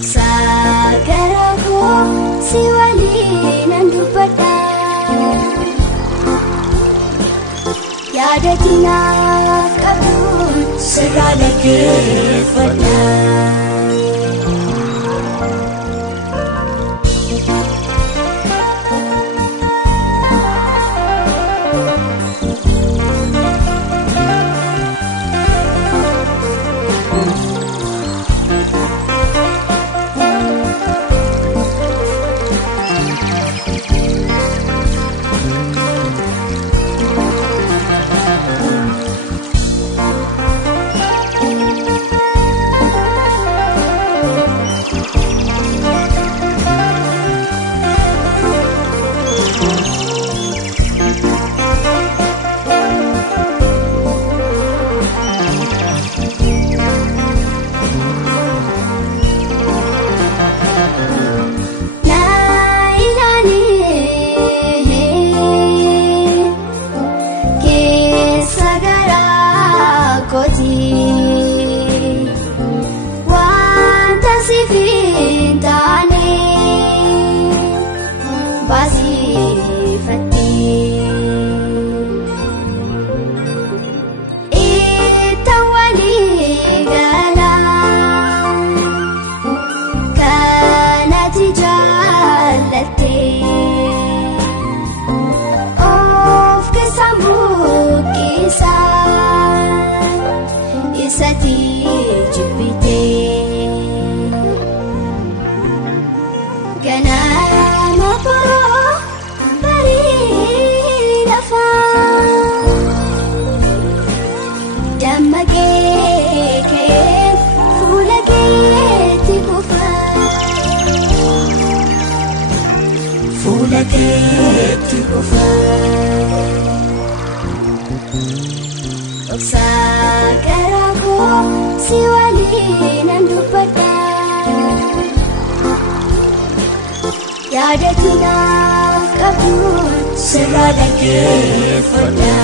Sagaraku siwali nandupata Yadatina kabun serada kefada Sagaraku siwali nandupata Yadatina kabun serada kefada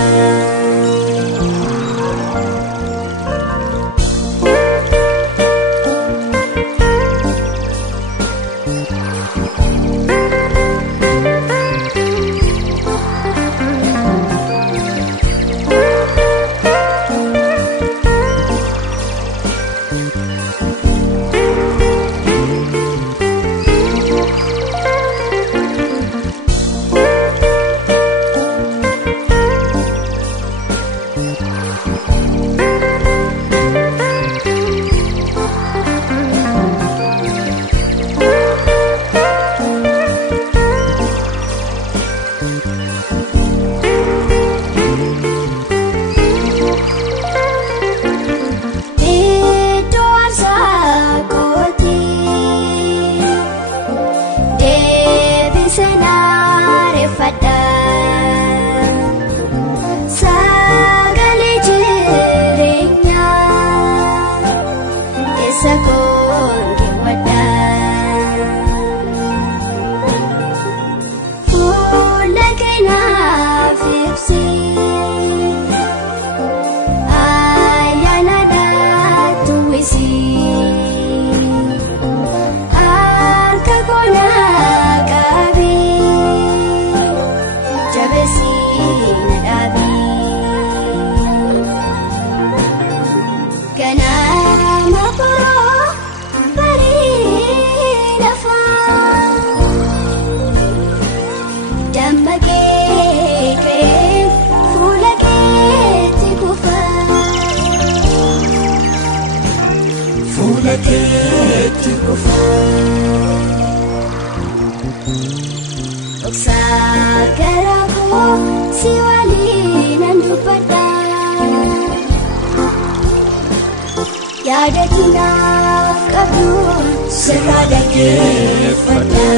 Sagaraku siwali nandupata Yadatina kabun serada kefada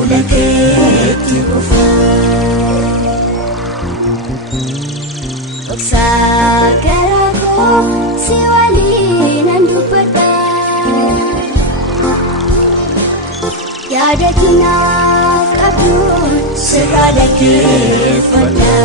Fulaketi kufa Oksakarago siwali nandupata Yadatina kabun serada kefada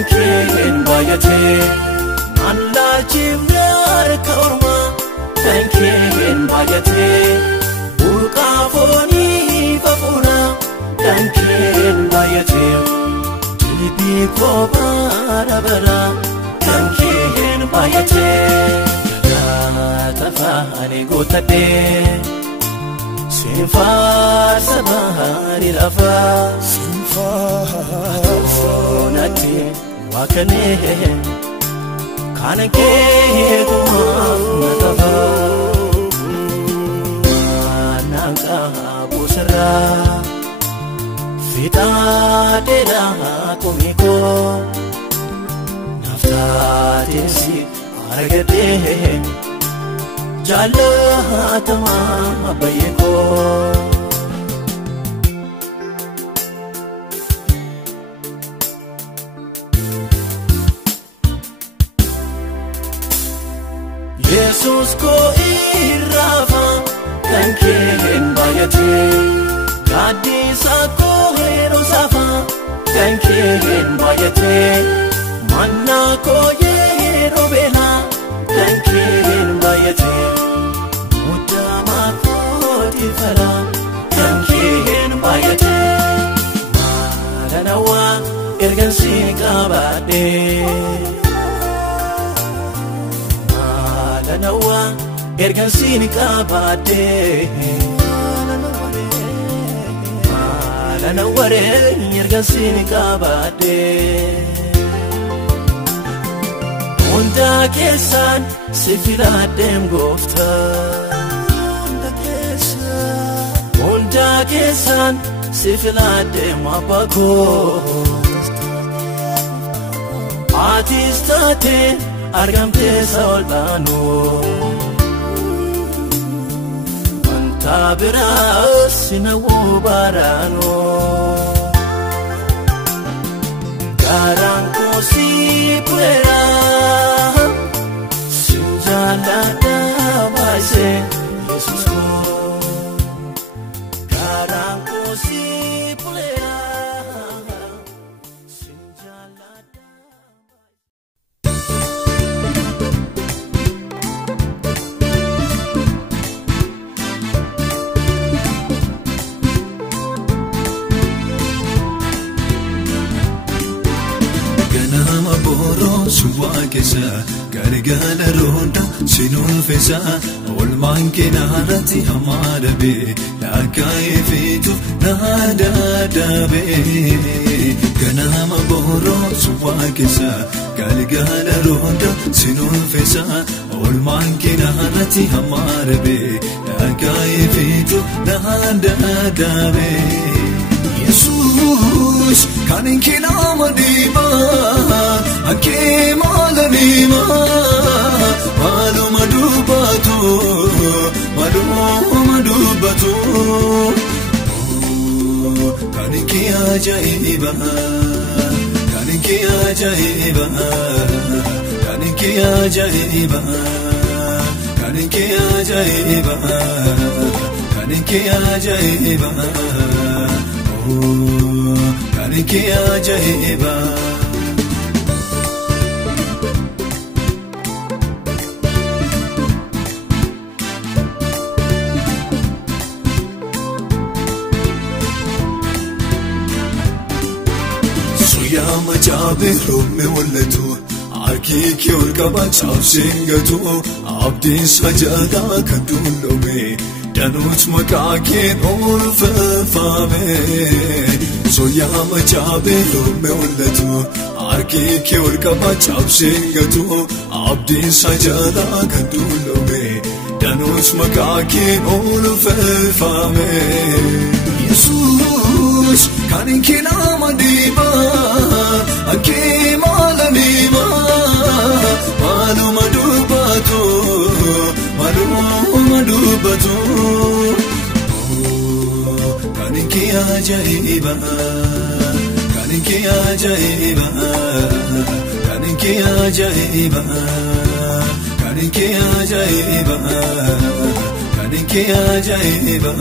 Danken bayate Allah jimnar kaurma Danken bayate Burqa foni fafuna Danken bayate Tilbi ko barabara Danken bayate La tafani gotade Sinfar sabari lafa Sinfar sonati wakane Kanake guma natafa Mananga busara Fita dera komiko Nafta desi argate Jalatama bayeko Jesus ko irafa Danken bayate Gadisa ko hero safa Danken bayate Manna ko yero bela Danken bayate Mudama ko tifala Danken bayate Malanawa ergan sikabade Malanawa ergan sikabade Malanawa ergan sikabade Onda kesan sifiladem gofta Onda kesan sifiladem abako Atistate argamte soldano Antabira sinawo barano Garanko si puera Sinjalada baise Jesus ko Garanko si puera Sinjalada Suwakesa gargala ronda sinufesa olmankina rati hamadabe lakaifitu nadadabe ganama boro suwakesa gargala ronda sinufesa olmankina rati hamadabe lakaifitu nadadabe Jesus kaninkina madima Anke malanima Malu madubatu Kaniki ajaiba Kaniki ajaiba Kaniki ajaiba Kaniki ajaiba Kaniki ajaiba Kaniki ajaiba Majabe romme wallatu arki kyol kaba chawsingatu abdi sajada kadulome danut makaken ulfafame soya majabe romme wallatu arki kyol kaba chawsingatu abdi sajada kadulome danut makaken ulfafame Jesus kaninkina madiba Anke malanima Malu madubatu Kaninki ajaiba Kaninki ajaiba Kaninki ajaiba Kaninki ajaiba Kaninki ajaiba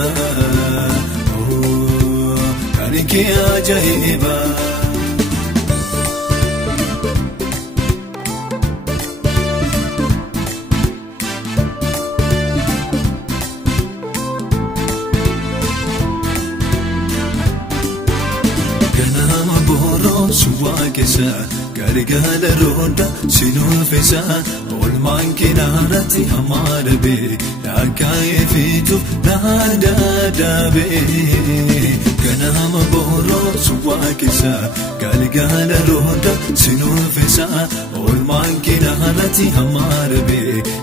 Kaninki ajaiba ganama boro suwakesa gargala ronda sinufesa olman kinarati hamarabe lakaye fitu nada dabe ganama boro suwakesa gargala ronda sinufesa olman kinarati hamarabe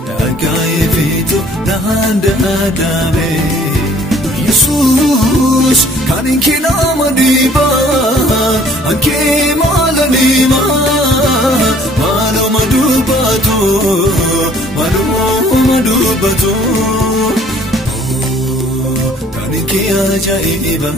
lakaye fitu nada dabe Jesus kaninki nama diba anke malanima malo madubato kaninki ajaiba